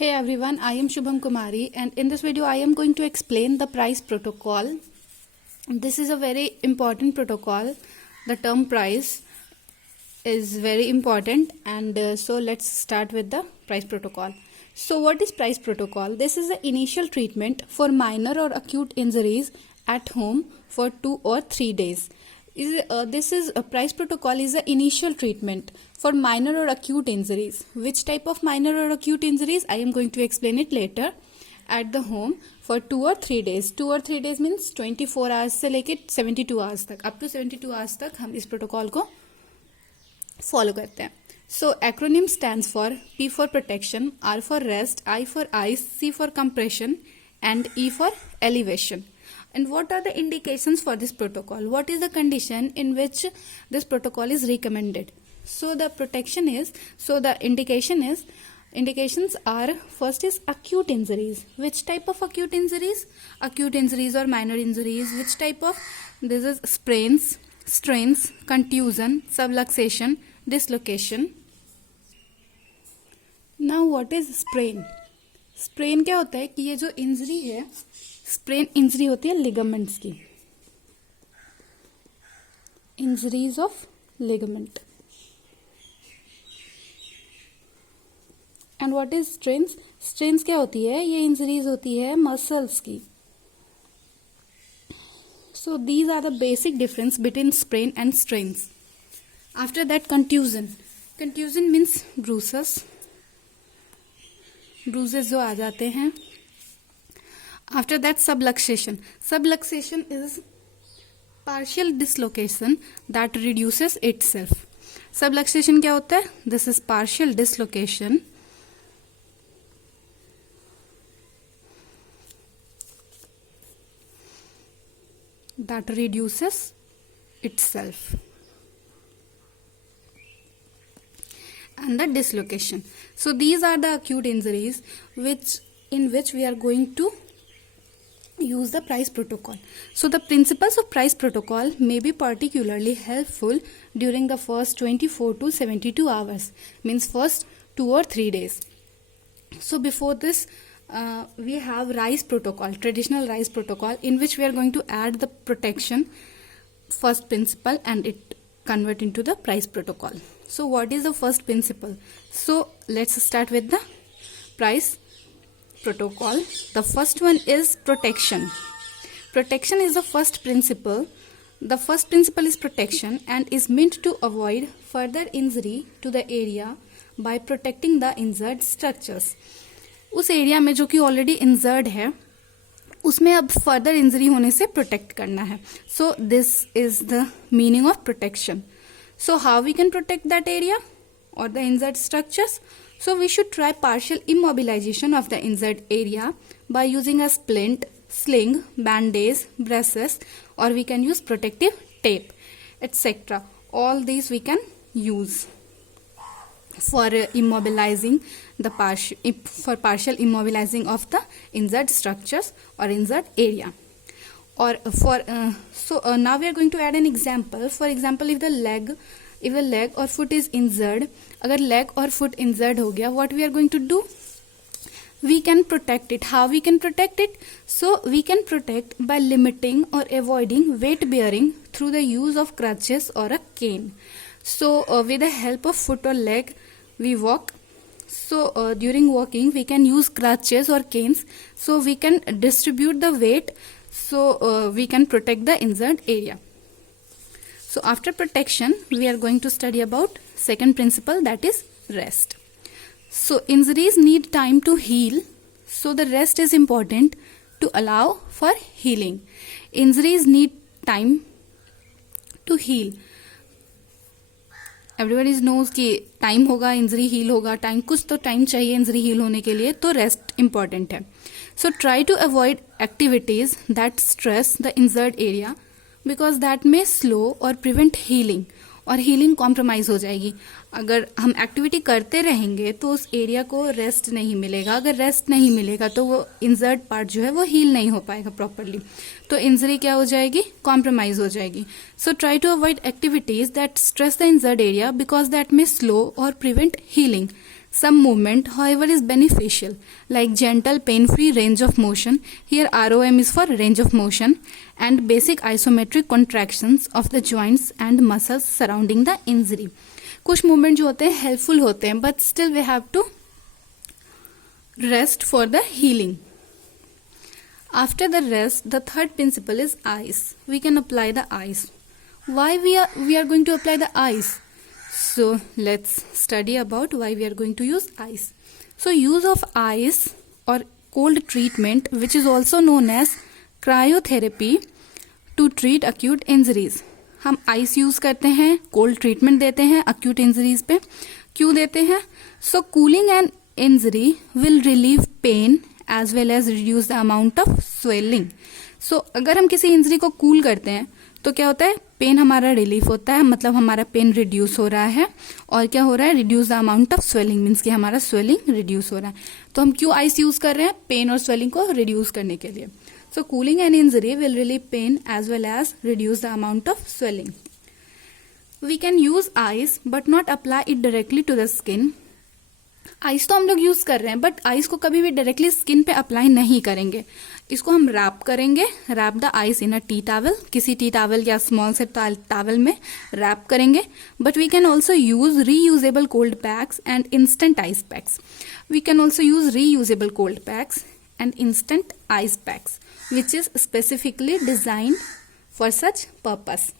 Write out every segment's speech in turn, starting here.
Hey everyone, I am Shubham Kumari and in this video I am going to explain the price protocol. This is a very important protocol. The term price is very important and so let's start with the price protocol. So what is price protocol? This is the initial treatment for minor or acute injuries at home for 2 or 3 days. This is a price protocol is the initial treatment for minor or acute injuries. Which type of minor or acute injuries? I am going to explain it later. At the home for 2 or 3 days. 2 or 3 days means 24 hours से लेके 72 hours तक. Up to 72 hours तक हम इस protocol को follow करते हैं. So acronym stands for P for protection, R for rest, I for ice, C for compression and E for elevation. And what are the indications for this protocol? What is the condition in which this protocol is recommended? So the indications are, first is acute injuries. Which type of acute injuries? Acute injuries or minor injuries. Which type of? This is sprains, strains, contusion, subluxation, dislocation. Now what is sprain? Sprain क्या होता है कि ये जो injury है, sprain injury होती है ligaments की, injuries of ligament. And what is strains? Strains क्या होती है? ये इंजरीज होती है मसल्स की. So these are the basic difference between sprain and strains. After that contusion. Contusion means bruises जो आ जाते हैं. After that subluxation. Subluxation is partial dislocation that reduces itself. Subluxation क्या होता है? This is partial dislocation that reduces itself. And the dislocation. So these are the acute injuries in which we are going to use the price protocol. So the principles of price protocol may be particularly helpful during the first 24 to 72 hours, means first 2 or 3 days. So before this we have RICE protocol, traditional RICE protocol, in which we are going to add the protection first principle and it convert into the price protocol. So what is the first principle? So let's start with the price protocol. The first one is protection. Protection is the first principle. The first principle is protection and is meant to avoid further injury to the area by protecting the injured structures. उस area में जो कि already injured है उसमें अब further injury होने से protect करना है. So this is the meaning of protection. So how we can protect that area or the injured structures? So we should try partial immobilization of the injured area by using a splint, sling, bandage, braces, or we can use protective tape, etc. All these we can use for immobilizing the partial immobilizing of the injured structures or injured area. Or for now we are going to add an example. For example, if the leg or foot is injured, अगर leg or foot injured हो गया, what we are going to do? We can protect it. How we can protect it? So we can protect by limiting or avoiding weight bearing through the use of crutches or a cane. So with the help of foot or leg we walk. So during walking we can use crutches or canes, so we can distribute the weight, so we can protect the injured area. So after protection we are going to study about second principle, that is rest. So injuries need time to heal, so the rest is important to allow for healing. Injuries need time to heal. Everybody knows कि time होगा injury heal होगा, time कुछ तो time चाहिए injury heal होने के लिए, तो रेस्ट इंपॉर्टेंट है. So try to avoid activities that stress the injured area because that may slow और प्रिवेंट हीलिंग, और हीलिंग कॉम्प्रोमाइज हो जाएगी. अगर हम एक्टिविटी करते रहेंगे तो उस एरिया को रेस्ट नहीं मिलेगा. अगर रेस्ट नहीं मिलेगा तो वो इंजर्ड पार्ट जो है वो हील नहीं हो पाएगा प्रॉपरली, तो इंजरी क्या हो जाएगी? कॉम्प्रोमाइज हो जाएगी. So try to avoid activities that stress the injured area because that may slow और prevent healing. Some movement, however, is beneficial, like gentle, pain-free range of motion. Here ROM is for range of motion, and basic isometric contractions of the joints and muscles surrounding the injury. कुछ movement जो होते हैं helpful होते हैं, but still we have to rest for the healing. After the rest, the third principle is ice. We can apply the ice. Why we are going to apply the ice? So let's study about why we are going to use ice. So use of ice or cold treatment, which is also known as cryotherapy, to treat acute injuries. हम ice use करते हैं, cold treatment देते हैं acute injuries पे. क्यों देते हैं? So cooling an injury will relieve pain as well as reduce the amount of swelling. So अगर हम किसी इंजरी को कूल करते हैं तो क्या होता है, पेन हमारा रिलीफ होता है, मतलब हमारा पेन रिड्यूस हो रहा है. और क्या हो रहा है, reduce the amount of swelling, means कि हमारा स्वेलिंग रिड्यूस हो रहा है. तो हम क्यों आइस यूज कर रहे हैं? पेन और स्वेलिंग को रिड्यूस करने के लिए. So cooling an injury will relieve pain as well as reduce the amount of swelling. We can use ice but not apply it directly to the skin. Ice तो हम लोग use कर रहे हैं, बट आइस को कभी भी directly skin पे अप्लाई नहीं करेंगे. इसको हम रैप करेंगे. Wrap the ice in a tea towel, किसी टी टॉवल या स्मॉल से टॉवल में रैप करेंगे. But we can also use reusable cold packs and instant ice packs. We can also use reusable cold packs and instant ice packs which is specifically designed for such purpose.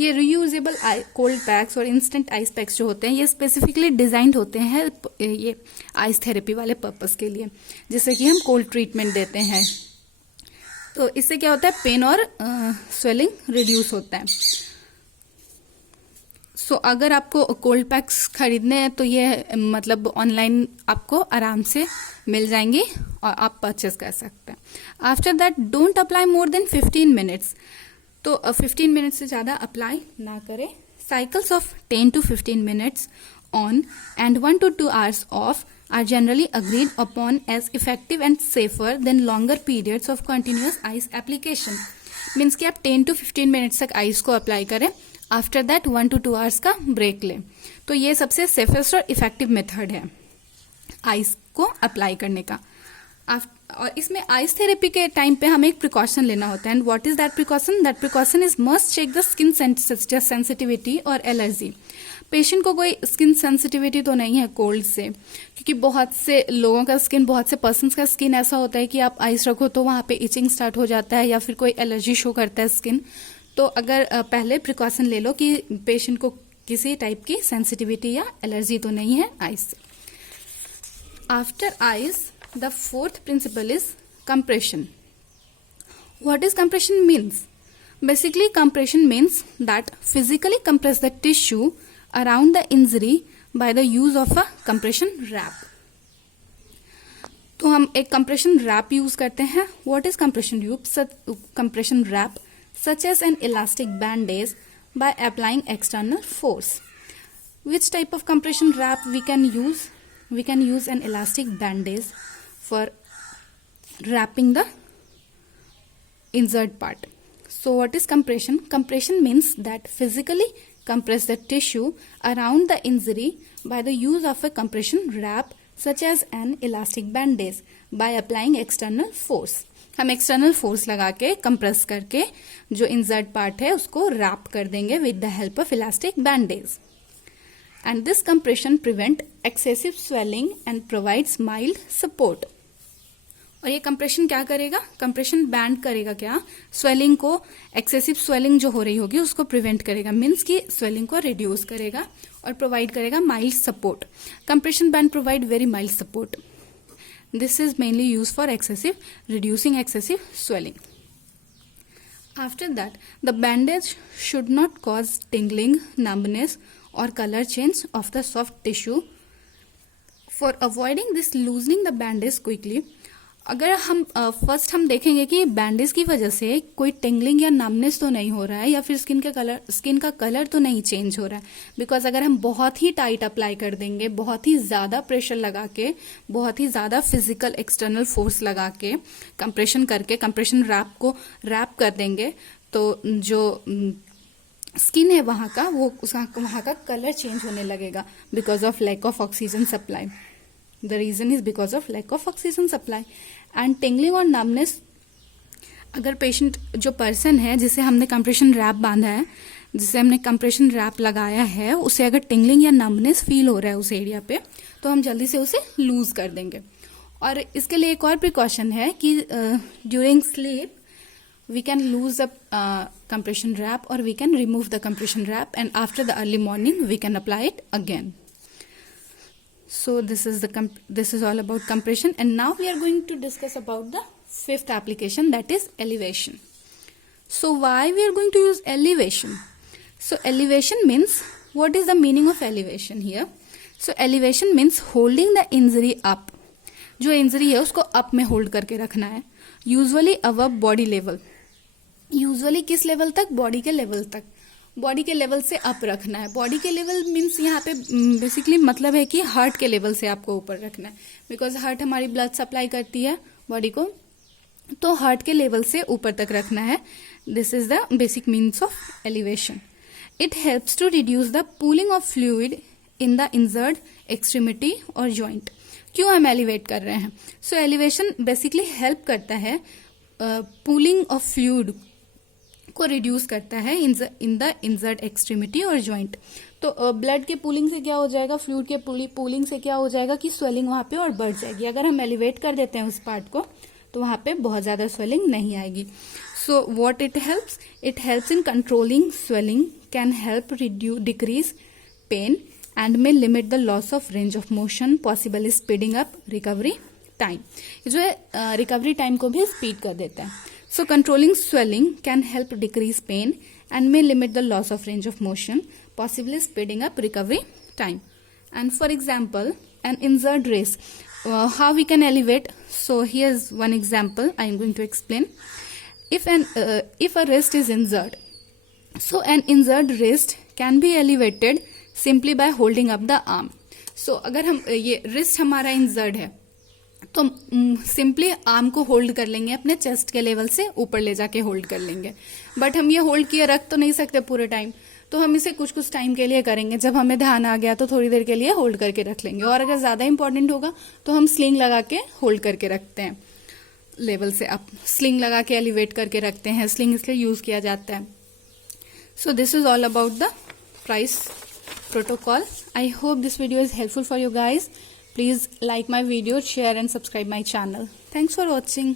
ये reusable cold packs और instant ice packs जो होते हैं, ये specifically designed होते हैं ये ice therapy वाले पर्पस के लिए, जिससे कि हम कोल्ड ट्रीटमेंट देते हैं. तो इससे क्या होता है, पेन और स्वेलिंग रिड्यूस होता है. सो अगर आपको कोल्ड पैक्स खरीदने हैं तो ये मतलब ऑनलाइन आपको आराम से मिल जाएंगी और आप परचेस कर सकते हैं. After that don't apply more than 15 minutes. तो 15 मिनट्स से ज़्यादा अप्लाई ना करें. Cycles of 10 to 15 minutes on and 1 to 2 hours of are generally agreed upon as effective and safer than longer periods of continuous ice application. Means कि आप 10 to 15 minutes तक ice को apply करें. After that 1 to 2 hours का break लें. तो ये सबसे सेफेस्ट और इफेक्टिव मेथड है आइस को अप्लाई करने का. और इसमें आइस थेरेपी के टाइम पे हमें एक प्रिकॉशन लेना होता है. And what is that precaution? That precaution is must check the skin sensitivity और एलर्जी. पेशेंट को कोई स्किन सेंसिटिविटी तो नहीं है कोल्ड से, क्योंकि बहुत से लोगों का स्किन, बहुत से पर्सन्स का स्किन ऐसा होता है कि आप आइस रखो तो वहाँ पे इचिंग स्टार्ट हो जाता है या फिर कोई एलर्जी शो करता है स्किन. तो अगर पहले प्रिकॉशन ले लो कि पेशेंट को किसी टाइप की सेंसिटिविटी या एलर्जी तो नहीं है आइस से. After ice the fourth principle is compression. What is compression means? Basically, compression means that physically compress the tissue around the injury by the use of a compression wrap. तो हम एक compression wrap use करते हैं. What is compression wrap? Such as an elastic bandage by applying external force. Which type of compression wrap we can use? We can use an elastic bandage for wrapping the injured part. So what is compression? Compression means that physically compress the tissue around the injury by the use of a compression wrap such as an elastic bandage by applying external force. हम external force लगा के compress करके जो injured part है उसको rap कर देंगे with the help of elastic bandage. And this compression prevent excessive swelling and provides mild support. और ये कंप्रेशन क्या करेगा? कंप्रेशन बैंड करेगा क्या? स्वेलिंग को, एक्सेसिव स्वेलिंग जो हो रही होगी उसको प्रिवेंट करेगा, मीन्स कि स्वेलिंग को रिड्यूस करेगा और प्रोवाइड करेगा mild support. Compression band provide very mild support. This is mainly use for reducing excessive swelling. After that, the bandage should not cause tingling, numbness or color change of the soft tissue. For avoiding this, loosening the bandage quickly. अगर हम first हम देखेंगे कि bandage की वजह से कोई tingling या नमनेस तो नहीं हो रहा है या फिर स्किन का कलर तो नहीं चेंज हो रहा है. बिकॉज अगर हम बहुत ही टाइट अप्लाई कर देंगे, बहुत ही ज्यादा प्रेशर लगा के, बहुत ही ज्यादा फिजिकल एक्सटर्नल फोर्स लगा के कंप्रेशन करके कंप्रेशन रैप को रैप कर देंगे तो जो स्किन है वहां का कलर चेंज होने लगेगा because of lack of oxygen supply. The reason is because of lack of oxygen supply. And tingling और नमनेस, अगर पेशेंट जो पर्सन है जिसे हमने कंप्रेशन रैप बांधा है, जिसे हमने कंप्रेशन रैप लगाया है, उसे अगर टिंगलिंग या नमनेस फील हो रहा है उस एरिया पे, तो हम जल्दी से उसे लूज कर देंगे. और इसके लिए एक और प्रिकॉशन है कि during sleep we can lose the compression wrap or we can remove the compression wrap, and after the early morning we can apply it again. So this is all about compression, and now we are going to discuss about the fifth application, that is elevation. So why we are going to use elevation? So elevation means, what is the meaning of elevation here? So elevation means holding the injury up. जो injury है उसको up में hold करके रखना है, usually above body level. Usually किस level तक? Body के लेवल तक. बॉडी के लेवल से अप रखना है. बॉडी के लेवल मीन्स यहाँ पे बेसिकली मतलब है कि हार्ट के लेवल से आपको ऊपर रखना है, बिकॉज हार्ट हमारी ब्लड सप्लाई करती है बॉडी को, तो हार्ट के लेवल से ऊपर तक रखना है. This is the basic means of elevation. It helps to reduce the pooling of fluid in the injured extremity और जॉइंट. क्यों हम एलिवेट कर रहे हैं? सो एलिवेशन बेसिकली हेल्प करता है पूलिंग ऑफ फ्लूइड को रिड्यूस करता है इन द इंजर्ड एक्सट्रीमिटी और जॉइंट. तो ब्लड के पूलिंग से क्या हो जाएगा, फ्लूइड के पूलिंग से क्या हो जाएगा कि स्वेलिंग वहां पे और बढ़ जाएगी. अगर हम एलिवेट कर देते हैं उस पार्ट को तो वहां पे बहुत ज्यादा स्वेलिंग नहीं आएगी. So what it helps in controlling swelling, can help decrease pain and may limit the loss of range of motion, possibly speeding up recovery time. जो है रिकवरी टाइम को भी स्पीड कर देता है. So controlling swelling can help decrease pain and may limit the loss of range of motion, possibly speeding up recovery time. And for example, an injured wrist, how we can elevate? So here's one example I am going to explain. If a wrist is injured, so an injured wrist can be elevated simply by holding up the arm. So अगर हम ये wrist हमारा injured है तो simply arm को hold कर लेंगे, अपने चेस्ट के लेवल से ऊपर ले जाके होल्ड कर लेंगे. बट हम ये होल्ड किए रख तो नहीं सकते पूरे टाइम, तो हम इसे कुछ कुछ टाइम के लिए करेंगे. जब हमें ध्यान आ गया तो थोड़ी देर के लिए होल्ड करके रख लेंगे, और अगर ज्यादा इंपॉर्टेंट होगा तो हम स्लिंग लगा के होल्ड करके रखते हैं लेवल से अप. स्लिंग लगा के एलिवेट करके रखते हैं, स्लिंग इसलिए यूज किया जाता है. So this is all about the price protocol. I hope this video is helpful for you guys. Please like my video, share and subscribe my channel. Thanks for watching.